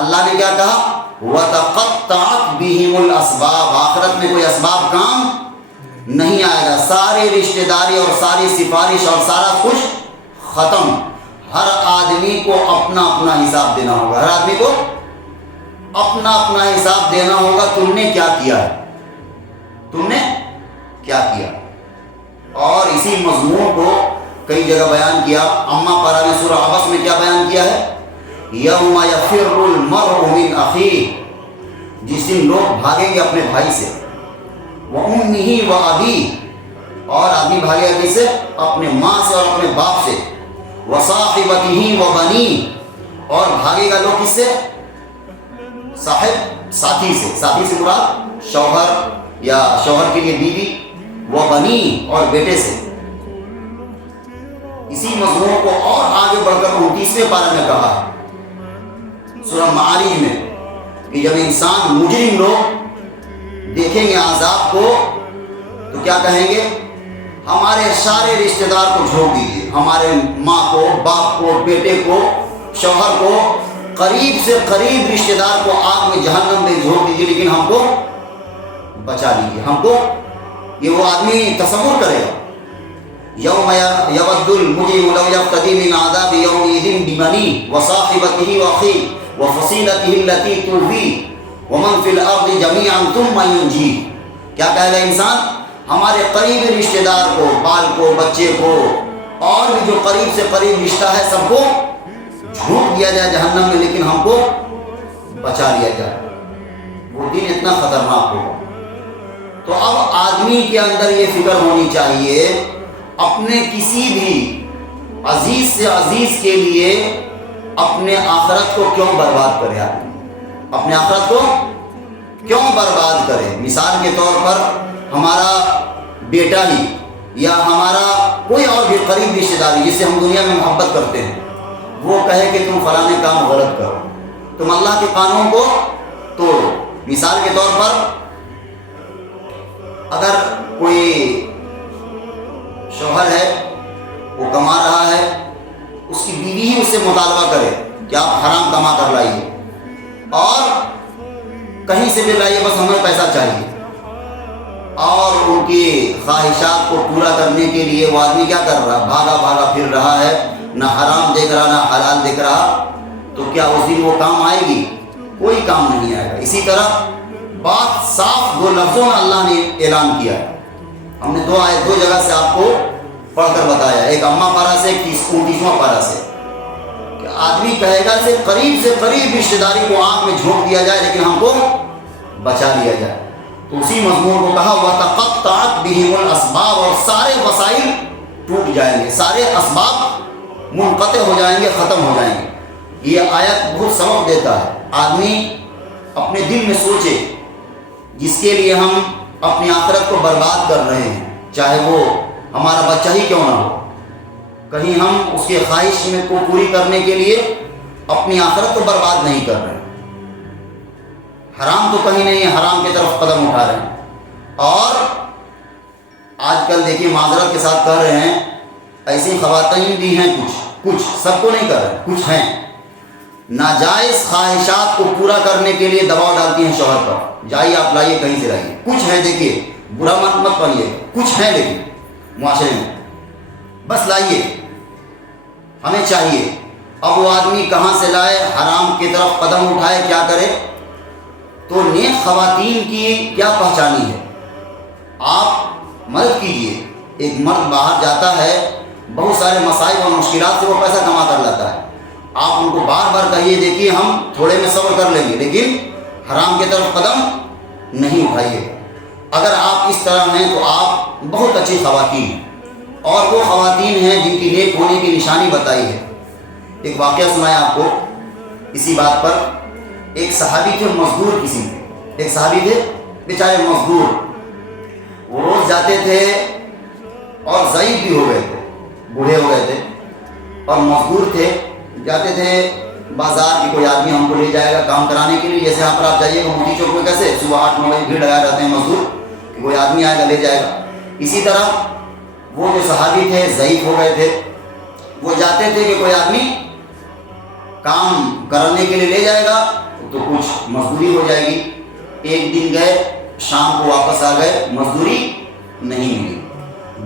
اللہ نے کیا کہا؟ وَتَقَطَّعَتْ بِهِمُ الْأَسْبَابُ، آخرت میں کوئی اسباب کام نہیں آئے گا، سارے رشتہ داری اور ساری سفارش اور سارا کچھ ختم۔ ہر آدمی کو اپنا اپنا حساب دینا ہوگا، ہر آدمی کو اپنا اپنا حساب دینا ہوگا، تم نے کیا کیا ہے، تم نے کیا کیا۔ اور اسی مضمون کو کئی جگہ بیان کیا۔ اما پارہ نے سورہ عبس میں کیا بیان کیا ہے؟ یوم یفر المرء من اخیہ، جس دن لوگ بھاگیں گے اپنے بھائی سے، وامہ وابیہ، اور آدمی بھاگے گا کس سے؟ اپنے ماں سے اور اپنے باپ سے، وصاحبتہ وبنیہ، اور بھاگے گا لوگ کس سے؟ صاحب ساتھی سے، ساتھی سے مراد شوہر یا شوہر کے لیے بیوی، وبنی اور بیٹے سے۔ اسی مضمون کو اور آگے بڑھ کر 29ویں پارہ میں کہا ہے سورہ معارج میں کہ جب انسان مجرم لوگ دیکھیں گے عذاب کو تو کیا کہیں گے؟ ہمارے سارے رشتہ دار کو جھونک دیجیے، ہمارے ماں کو، باپ کو، بیٹے کو، شوہر کو، قریب سے قریب رشتہ دار کو آگ میں جہنم میں جھونک دیجیے، لیکن ہم کو بچا لیجیے، ہم کو۔ یہ وہ آدمی تصور کرے گا یوم یود المجرم لو یفتدی من عذاب یومئذ ببنیہ وصاحبتہ واخیہ وفصیلتہ التی تؤویہ ومن فی الارض جمیعا ثم ینجیہ۔ کیا کہے گا انسان؟ ہمارے قریبی رشتہ دار کو، بال کو، بچے کو، اور بھی جو قریب سے قریب رشتہ ہے سب کو جھونک دیا جائے جہنم میں، لیکن ہم کو بچا لیا جائے۔ وہ دن اتنا خطرناک ہوگا۔ تو اب آدمی کے اندر یہ فکر ہونی چاہیے، اپنے کسی بھی عزیز سے عزیز کے لیے اپنے آخرت کو کیوں برباد کرے، آدمی اپنے آخرت کو کیوں برباد کرے؟ مثال کے طور پر ہمارا بیٹا ہی یا ہمارا کوئی اور بھی قریب رشتہ داری جس سے ہم دنیا میں محبت کرتے ہیں، وہ کہے کہ تم فلاں کام غلط کرو، تم اللہ کے قانون کو توڑو۔ مثال کے طور پر اگر کوئی شوہر ہے، وہ کما رہا ہے، اس کی بیوی ہی اس سے مطالبہ کرے کہ آپ حرام کما کر لائیے، اور کہیں سے بھی لائیے، بس ہمیں پیسہ چاہیے، اور ان کی خواہشات کو پورا کرنے کے لیے وہ آدمی کیا کر رہا ہے؟ بھاگا بھاگا پھر رہا ہے، نہ حرام دیکھ رہا نہ حلال دیکھ رہا، تو کیا اس دن وہ کام آئے گی؟ کوئی کام نہیں آئے گا۔ اسی طرح بات صاف دو لفظوں میں اللہ نے اعلان کیا ہے۔ ہم نے دو جگہ سے آپ کو پڑھ کر بتایا، ایک اما پارہ سے، ایک 29واں پارہ سے، کہ آدمی کہے گا سے قریب رشتہ داری کو آنکھ میں جھونک دیا جائے لیکن ہم کو بچا لیا جائے۔ تو اسی مضمون کو کہا وَتَقَطَّعَتْ بِهِمُ الْأَسْبَابُ، اور سارے وسائل ٹوٹ جائیں گے، سارے اسباب منقطع ہو جائیں گے، ختم ہو جائیں گے۔ یہ آیت بہت سبق دیتا ہے۔ آدمی اپنے دل میں سوچے، جس کے لیے ہم اپنی آخرت کو برباد کر رہے ہیں، چاہے وہ ہمارا بچہ ہی کیوں نہ ہو، کہیں ہم اس کے خواہش میں کو پوری کرنے کے لیے اپنی آخرت کو برباد نہیں کر رہے، حرام تو کہیں نہیں ہے، حرام کی طرف قدم اٹھا رہے ہیں۔ اور آج کل دیکھیے، معذرت کے ساتھ کہہ رہے ہیں، ایسی خواتین بھی ہیں، کچھ سب کو نہیں کر رہے، کچھ ہیں، ناجائز خواہشات کو پورا کرنے کے لیے دباؤ ڈالتی ہیں شوہر پر، جائیے آپ لائیے، کہیں سے لائیے۔ کچھ ہے، دیکھیے برا مت پڑھیے، کچھ ہے لیکن معاشرے میں، بس لائیے، ہمیں چاہیے۔ اب وہ آدمی کہاں سے لائے، حرام کی طرف قدم اٹھائے، کیا کرے؟ تو نیک خواتین کی کیا پہچانی ہے؟ آپ مدد کیجئے۔ ایک مرد باہر جاتا ہے، بہت سارے مسائل اور مشکلات سے وہ پیسہ کما کر لاتا ہے، آپ ان کو بار بار کہیے دیکھیے ہم تھوڑے میں صبر کر لیں گے، لیکن حرام کی طرف قدم نہیں اٹھائیے۔ اگر آپ اس طرح ہیں تو آپ بہت اچھی خواتین ہیں، اور وہ خواتین ہیں جن کی نیک ہونے کی نشانی بتائی ہے۔ ایک واقعہ سنایا آپ کو اسی بات پر۔ ایک صحابی تھے مزدور قسم کے، ایک صحابی تھے بیچارے مزدور، وہ روز جاتے تھے اور ضعیف بھی ہو گئے تھے، بوڑھے ہو گئے تھے، اور مزدور تھے، جاتے تھے بازار کی، کوئی آدمی ہم کو لے جائے گا کام کرانے کے لیے، جیسے یہاں پر آپ جائیے گا موتی چوک میں، کیسے صبح 8-9 بجے بھیڑ لگائے رہتے ہیں مزدور کہ کوئی آدمی آئے گا لے جائے گا، اسی طرح وہ جو صحابی تھے ضعیف ہو گئے تھے، وہ جاتے تھے کہ کوئی آدمی کام کرنے کے لیے لے جائے گا تو کچھ مزدوری ہو جائے گی. ایک دن گئے, شام کو واپس آ گئے, مزدوری نہیں ملی.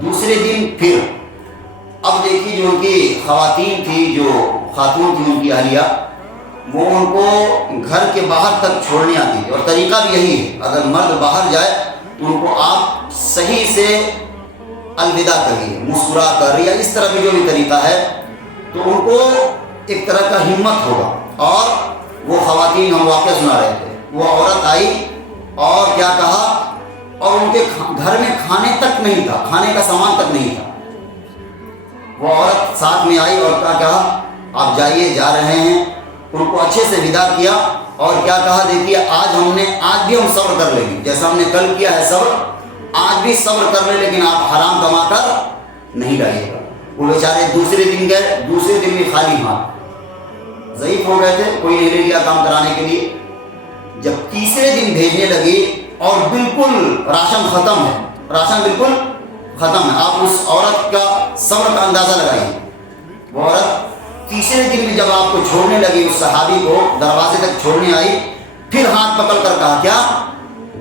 دوسرے دن پھر, اب دیکھیے جو ان کی خواتین تھی, جو خاتون تھی ان کی اہلیہ, وہ ان کو گھر کے باہر تک چھوڑنے آتی تھی. اور طریقہ بھی یہی ہے, اگر مرد باہر جائے تو ان کو آپ صحیح سے الوداع کریے, مسکرا کر, یا اس طرح بھی جو بھی طریقہ ہے, تو ان کو ایک طرح کا ہمت ہوگا. اور وہ خواتین, ہم واقعہ سنا رہے تھے, وہ عورت آئی اور کیا کہا, اور ان کے گھر میں کھانے تک نہیں تھا, کھانے کا سامان تک نہیں تھا. وہ عورت ساتھ میں آئی اور کیا کہا, آپ جائیے, جا رہے ہیں. ان کو اچھے سے ودا کیا اور کیا کہا, دیکھیے آج بھی ہم صبر کر لیں گے, جیسا ہم نے کل کیا ہے صبر, آج بھی صبر کر لیں, لیکن آپ حرام کما کر نہیں لائیے گا. وہ بیچارے دوسرے دن گئے, دوسرے دن بھی خالی ہاتھ, ضعیف ہو گئے تھے, کوئی نہیں لے گیا کام کرانے کے لیے. جب تیسرے دن بھیجنے لگی اور بالکل راشن ختم ہے, راشن بالکل ختم ہے, آپ اس عورت کا صبر کا اندازہ لگائیے. وہ عورت تیسرے دن میں جب آپ کو چھوڑنے لگی, اس صحابی کو دروازے تک چھوڑنے آئی, پھر ہاتھ پکڑ کر کہا, کیا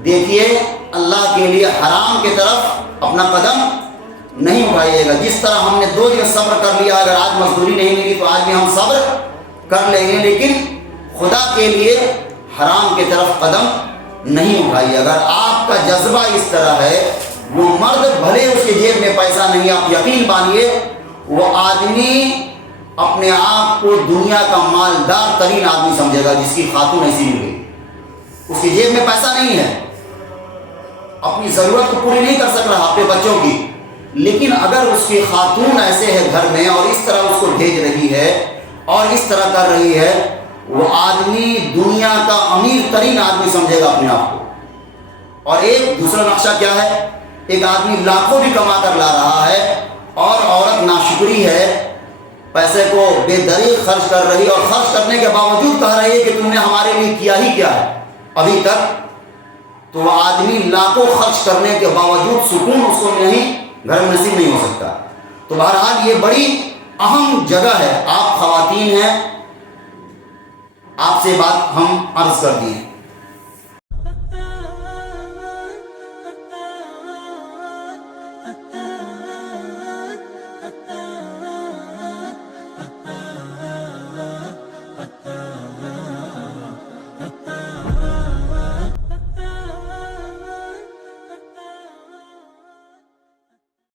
دیکھیے اللہ کے لیے حرام کی طرف اپنا قدم نہیں اٹھائیے گا. جس طرح ہم نے 2 دن صبر کر لیا, اگر آج مزدوری نہیں ملی تو آج بھی ہم صبر کر لیں گے, لیکن خدا کے لیے حرام کی طرف قدم نہیں اٹھائیے. اگر آپ کا جذبہ اس طرح ہے, وہ مرد بھلے اس کے جیب میں پیسہ نہیں, آپ یقین مانیے وہ آدمی اپنے آپ کو دنیا کا مالدار ترین آدمی سمجھے گا, جس کی خاتون ایسی مل گئی. اس کی جیب میں پیسہ نہیں ہے, اپنی ضرورت کو پوری نہیں کر سک رہا اپنے بچوں کی, لیکن اگر اس کی خاتون ایسے ہے گھر میں اور اس طرح اس کو بھیج رہی ہے اور اس طرح کر رہی ہے, وہ آدمی دنیا کا امیر ترین آدمی سمجھے گا اپنے آپ کو. اور ایک دوسرا نقشہ کیا ہے, ایک آدمی لاکھوں بھی کما کر لا رہا ہے اور عورت ناشکری ہے, پیسے کو بے دریغ خرچ کر رہی, اور خرچ کرنے کے باوجود کہہ رہی ہے کہ تم نے ہمارے لیے کیا ہی کیا ہے ابھی تک. تو وہ آدمی لاکھوں خرچ کرنے کے باوجود سکون اس کو نہیں, گھر میں نصیب نہیں ہو سکتا. تو بہرحال یہ بڑی اہم جگہ ہے. آپ خواتین ہیں, آپ سے بات ہم عرض کر دیے.